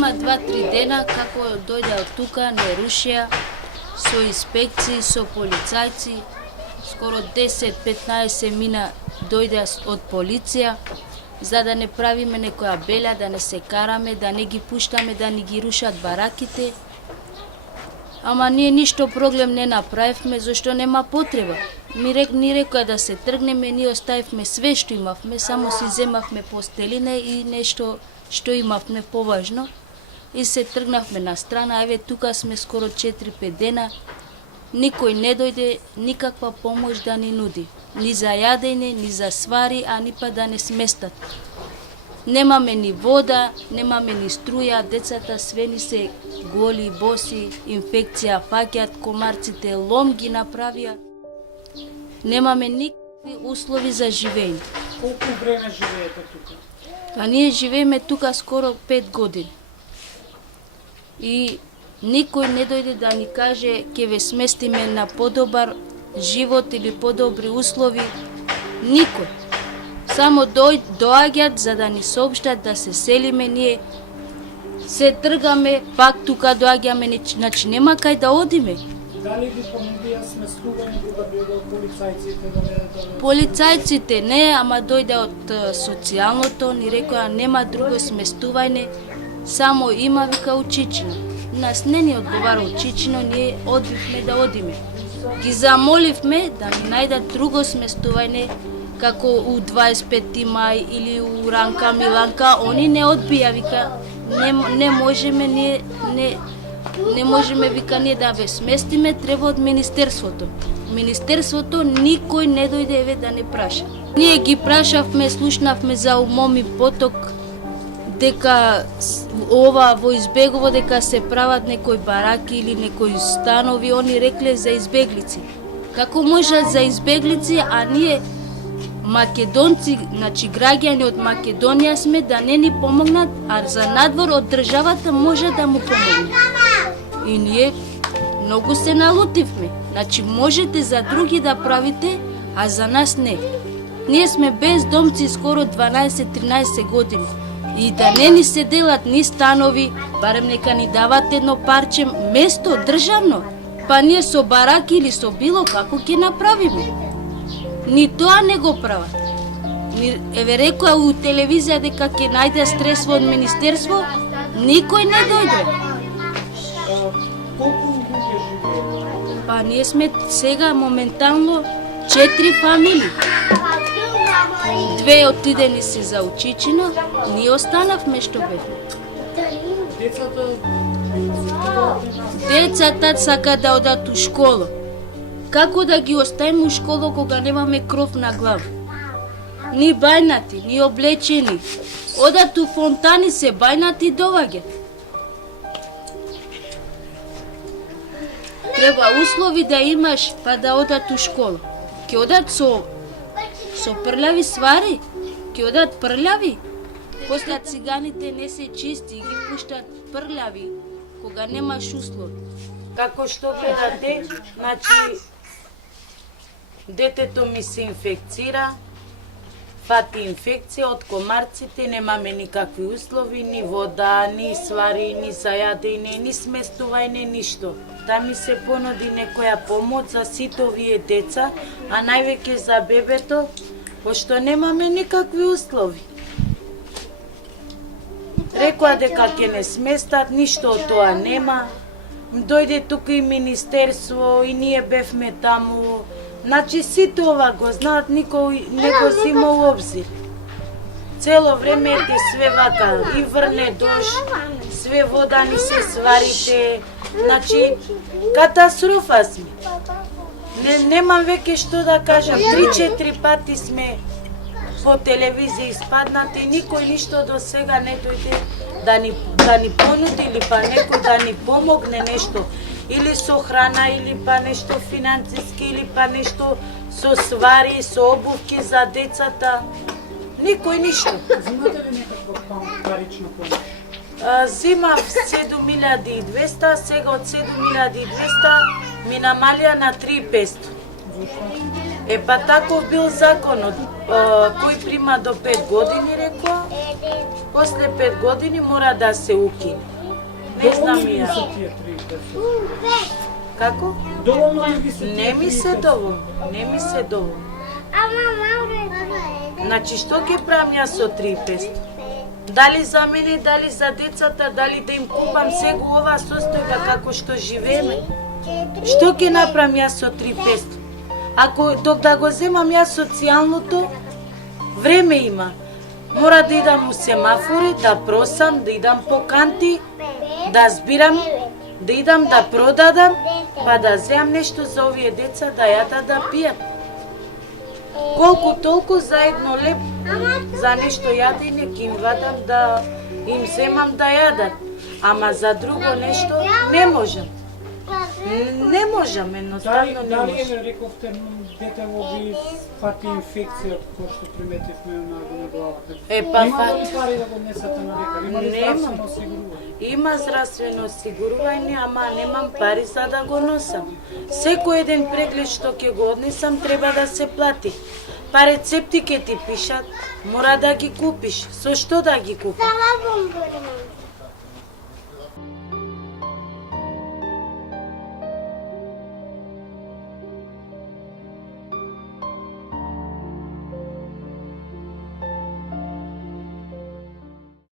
нема 2-3 дена како дојде од тука, не рушија, со инспекции, со полицајци, скоро 10-15 мина дојде од полиција, за да не правиме некоја белја, да не се караме, да не ги пуштаме, да не ги рушат бараките. Ама ние ништо проблем не направивме, зашто нема потреба. Ни рекоа да се тргнеме, ние оставивме све што имавме, само си земавме постелина и нешто што имавме поважно. И се тргнавме на страна, еве тука сме скоро 4-5 дена, никој не дојде, никаква помош да ни нуди. Ни за јадење, ни за свари, а ни па да не сместат. Немаме ни вода, немаме ни струја, децата све ни се голи, боси, инфекција фаќат, комарците лом ги направија. Немаме никакви услови за живење. Колку време живеете тука? Па ние живееме тука скоро 5 години. И никој не дојде да ни каже ќе ве сместиме на подобар живот или подобри услови. Никој. Само доаѓат за да ни соопштат да се селиме, ние се тргаме, пак тука доаѓаме, значи нема кај да одиме. Дали ви понудија сместување кога дојде од полицајците? Полицајците не, ама дојде од социјалното, ни рекоа нема друго сместување, само има вика Учичино. Нас не ни одговара Учичино, ние одбивме да одиме. Ги замоливме да ни најдат друго сместување, како у 25 мај или у Ранка Миланка, они не одбија, вика, не можеме, не можеме, вика, ние да ве сместиме, треба од Министерството. Министерството никој не дојде еве да не праша. Ние ги прашавме, слушнавме за Умоми поток, дека ова во Избегово дека се прават некои бараки или некои станови, они рекле за избеглици. Како можат за избеглици, а ние македонци, значи граѓани од Македонија сме, да не ни помогнат, а за надвор од државата може да му помогне. И ние многу се налутивме. Значи можете за други да правите, а за нас не. Ние сме бездомци скоро 12-13 години. И да не ни се делат ни станови, барем нека ни дават едно парче место државно, па ние со бараки или со било како ќе направиме. Ни тоа не го прават. Еве рекоа у телевизија дека ќе најде средство од Министерство, никој не дојде. Колку луѓе живеат? Па ние сме сега моментално 4 фамилии. 2 отидени се за Учичино, ние останавме што бевме. Децата сакаат да одат у школа. Како да ги оставиме у школа кога немаме кров на глава? Ни бајнати, ни облечени. Одат у фонтани, се бајнати и доваѓат. Треба услови да имаш па да одат у школа. Ке одат со прљави свари, ке одат прљави. После циганите не се чисти, ги пуштат прљави кога немаш услови. Како што гледате, значи детето ми се инфекцира, фати инфекција од комарците, немаме никакви услови, ни вода, ни свари, ни за јадење, ни сместување, ништо. Да ми се понуди некоја помош за сите овие деца, а највеќе за бебето, пошто немаме никакви услови. Рекоа дека ќе не сместат, ништо од тоа нема. Дојде тука и Министерство, и ние бевме таму. Значи сите ова го знаат, никој не го зима у обзир. Цело време е све вака, и врне дош, све вода ни се сварите. Значи, катастрофа сме. Немам веќе што да кажам, 3-4 пати сме по телевизија испаднати, никој ништо до сега не дојде да ни понуди или па некој да ни помогне нешто. Или со храна, или па нешто финансиски, или па нешто со свари, со обувки за децата. Никој ништо. Зимате ли некаква парична помош? Зимав 7200, сега од 7200 ми намалија на 3500. Зошто? Па таков бил законот. Кој прима до 5 години, рекоа, после 5 години мора да се укине. Не знам Доволни ли ја. се тие 3500? Како? Доволно ли ви се тие Не ми се 3500? доволно, не ми се доволно. Значи што ќе правам јас со 3500? Дали за мене, дали за децата, дали да им купам сега оваа состојба како што живееме? Што ќе направам јас со 3500? Ако док да го земам јас социјалното, време има. Мора да идам у семафори, да просам, да идам по канти, да збирам, да идам да продадам, па да земам нешто за овие деца да јадат да пијат. Колку толку за едно леп, за нешто јадење ќе им вадам да им земам да јадат. Ама за друго нешто не можам. Не можам, едноставно не Дали можам. рековте детево ви фати инфекција, кој што приметивме на главата? Па Има ли фати. пари да го несете на лекар? Има ли Нема. здравствено осигурување? Има здравствено осигурување, ама немам пари за да го носам. Секој еден преглед што ќе го однесам треба да се плати. Па рецепти ќе ти пишат, мора да ги купиш. Со што да ги купиш?